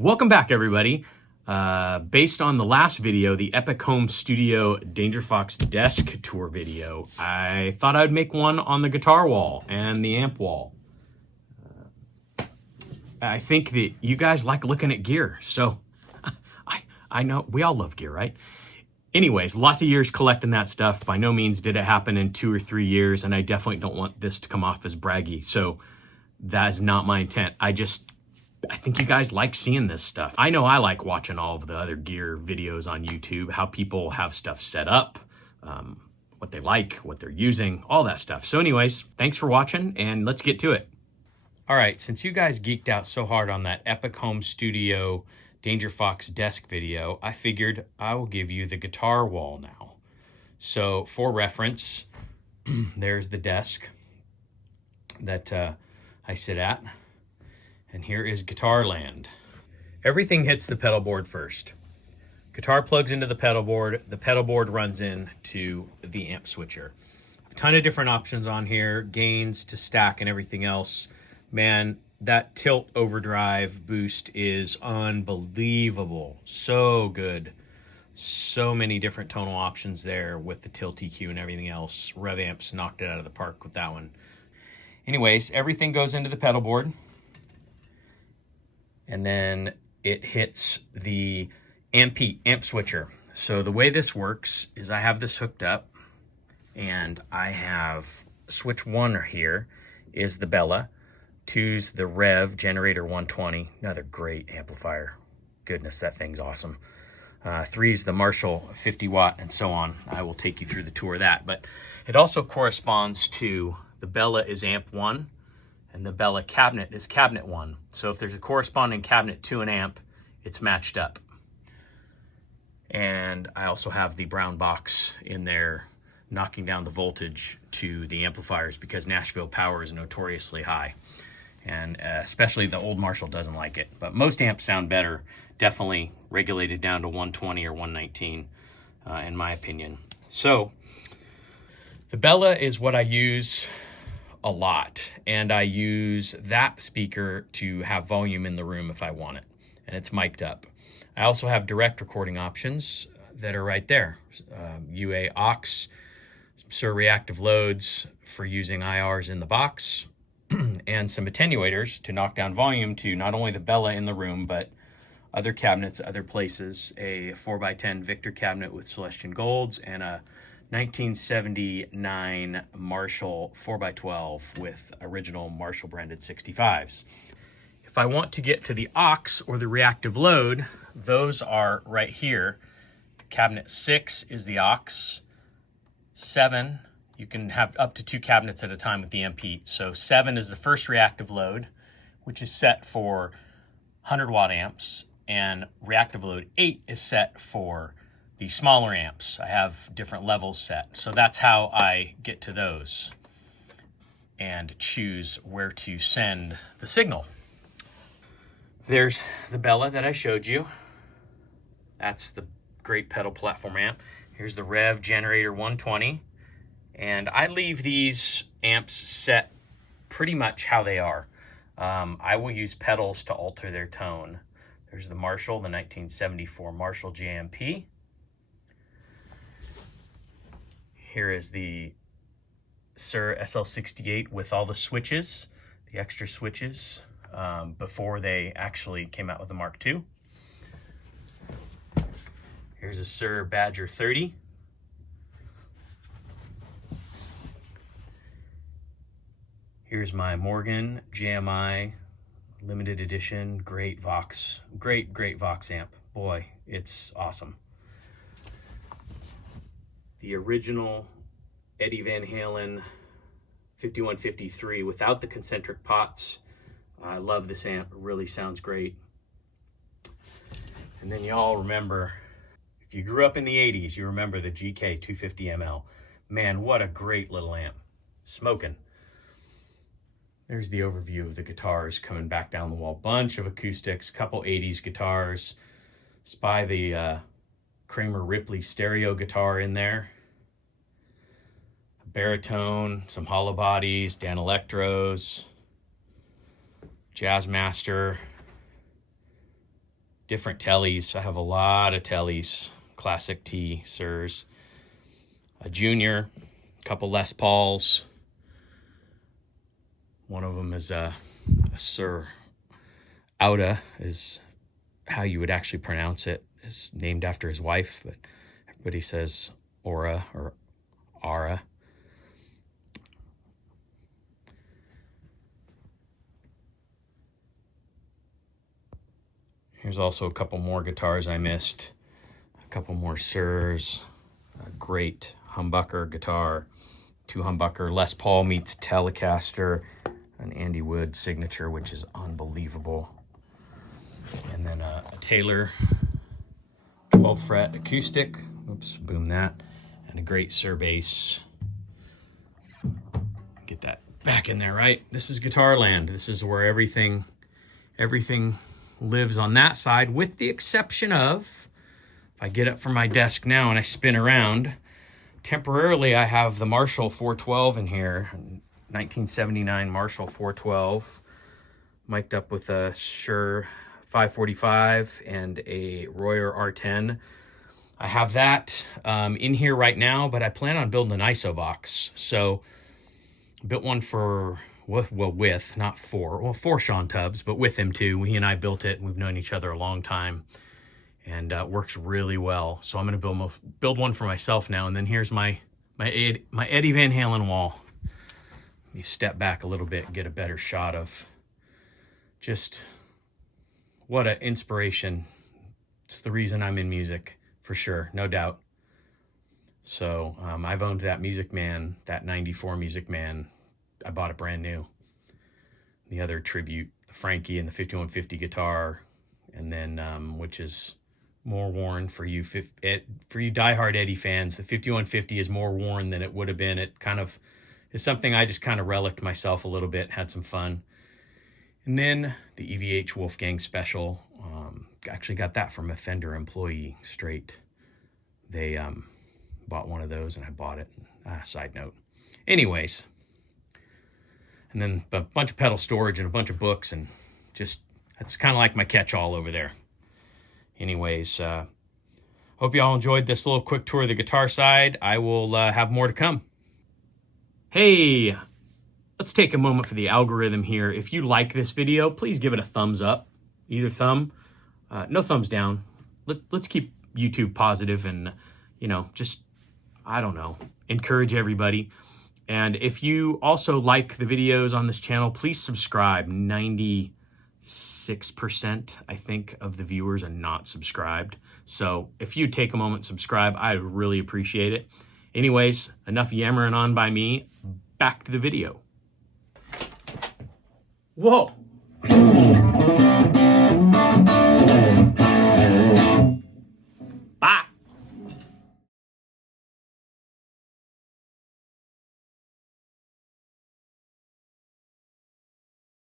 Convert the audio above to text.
Welcome back, everybody. Based on the last video, the Epic Home Studio Dangerfox desk tour video, I thought I'd make one on the guitar wall and the amp wall. I think that you guys like looking at gear, so I know we all love gear, right? Anyways, lots of years collecting that stuff. By no means did it happen in 2 or 3 years, and I definitely don't want this to come off as braggy, so that is not my intent. I think you guys like seeing this stuff. I know I like watching all of the other gear videos on YouTube, how people have stuff set up, what they like, what they're using, all that stuff. So anyways, thanks for watching, and let's get to it. All right, since you guys geeked out so hard on that Epic Home Studio Dangerfox desk video, I figured I will give you the guitar wall now. So for reference, there's the desk that I sit at. And here is guitar land. Everything hits the pedal board first. Guitar plugs into the pedal board runs into the amp switcher. A ton of different options on here, gains to stack and everything else. Man, that tilt overdrive boost is unbelievable. So good. So many different tonal options there with the tilt EQ and everything else. Rev Amps knocked it out of the park with that one. Anyways, everything goes into the pedal board. And then it hits the amp switcher. So the way this works is I have this hooked up, and I have switch 1 here is the Bella, 2's the Rev Generator 120, another great amplifier. Goodness, that thing's awesome. 3's the Marshall 50 watt, and so on. I will take you through the tour of that, but it also corresponds to the Bella is amp 1, and the Bella cabinet is cabinet 1. So if there's a corresponding cabinet to an amp, it's matched up. And I also have the brown box in there knocking down the voltage to the amplifiers because Nashville power is notoriously high. And especially the old Marshall doesn't like it. But most amps sound better, definitely regulated down to 120 or 119, in my opinion. So the Bella is what I use a lot, and I use that speaker to have volume in the room if I want it, and it's mic'd up. I also have direct recording options that are right there. UA aux, some SUR reactive loads for using IRs in the box, and some attenuators to knock down volume to not only the Bella in the room, but other cabinets, other places. A 4x10 Victor cabinet with Celestian Golds, and a 1979 Marshall 4x12 with original Marshall branded 65s. If I want to get to the aux or the reactive load, those are right here. Cabinet 6 is the aux. 7, you can have up to 2 cabinets at a time with the MP. So 7 is the first reactive load, which is set for 100 watt amps, and reactive load 8 is set for the smaller amps. I have different levels set. So that's how I get to those and choose where to send the signal. There's the Bella that I showed you. That's the great pedal platform amp. Here's the Rev Generator 120. And I leave these amps set pretty much how they are. I will use pedals to alter their tone. There's the Marshall, the 1974 Marshall JMP. Here is the SUR SL68 with all the switches, the extra switches, before they actually came out with the Mark II. Here's a SUR Badger 30. Here's my Morgan JMI limited edition, great Vox, great Vox amp. Boy, it's awesome. The original Eddie Van Halen 5153 without the concentric pots. I love this amp, it really sounds great. And then y'all remember, if you grew up in the 80s, you remember the GK 250ml. Man, what a great little amp. Smoking. There's the overview of the guitars coming back down the wall. Bunch of acoustics, couple 80s guitars. Spy the Kramer Ripley stereo guitar in there. A baritone, some hollow bodies, Dan Electros, Jazzmaster, different tellies. I have a lot of tellies, classic T, Sirs, a Junior, a couple Les Pauls. One of them is a Sir. Auda is how you would actually pronounce it. It's named after his wife, but everybody says Aura or Ara. Here's also a couple more guitars I missed. A couple more Sirs. A great humbucker guitar. 2 humbucker. Les Paul meets Telecaster. An Andy Wood signature, which is unbelievable. And then a Taylor 12 fret acoustic. Oops, boom that. And a great Sir bass. Get that back in there, right? This is Guitar Land. This is where everything lives on that side, with the exception of, if I get up from my desk now and I spin around, temporarily I have the Marshall 412 in here, 1979 Marshall 412, mic'd up with a Shure 545 and a Royer R10. I have that in here right now, but I plan on building an ISO box. So built one for, not for Sean Tubbs, but with him too. He and I built it. We've known each other a long time, and works really well. So I'm going to build one for myself now. And then here's my Eddie Van Halen wall. Let me step back a little bit and get a better shot of just what an inspiration. It's the reason I'm in music, for sure, no doubt. So I've owned that Music Man, that 94 Music Man. I bought it brand new. The other Tribute, Frankie and the 5150 guitar, and then which is more worn for you diehard Eddie fans. The 5150 is more worn than it would have been. It kind of is something I just kind of relicked myself a little bit, had some fun. And then the EVH Wolfgang Special, actually got that from a Fender employee straight. They bought one of those and I bought it. Side note. Anyways. And then a bunch of pedal storage and a bunch of books, and just, that's kind of like my catch-all over there. Anyways, hope you all enjoyed this little quick tour of the guitar side. I will have more to come. Hey, let's take a moment for the algorithm here. If you like this video, please give it a thumbs up. Either thumb, no thumbs down. Let's keep YouTube positive and, just, I don't know, encourage everybody. And if you also like the videos on this channel, please subscribe. 96%, I think, of the viewers are not subscribed. So if you take a moment, subscribe, I really appreciate it. Anyways, enough yammering on by me. Back to the video. Whoa.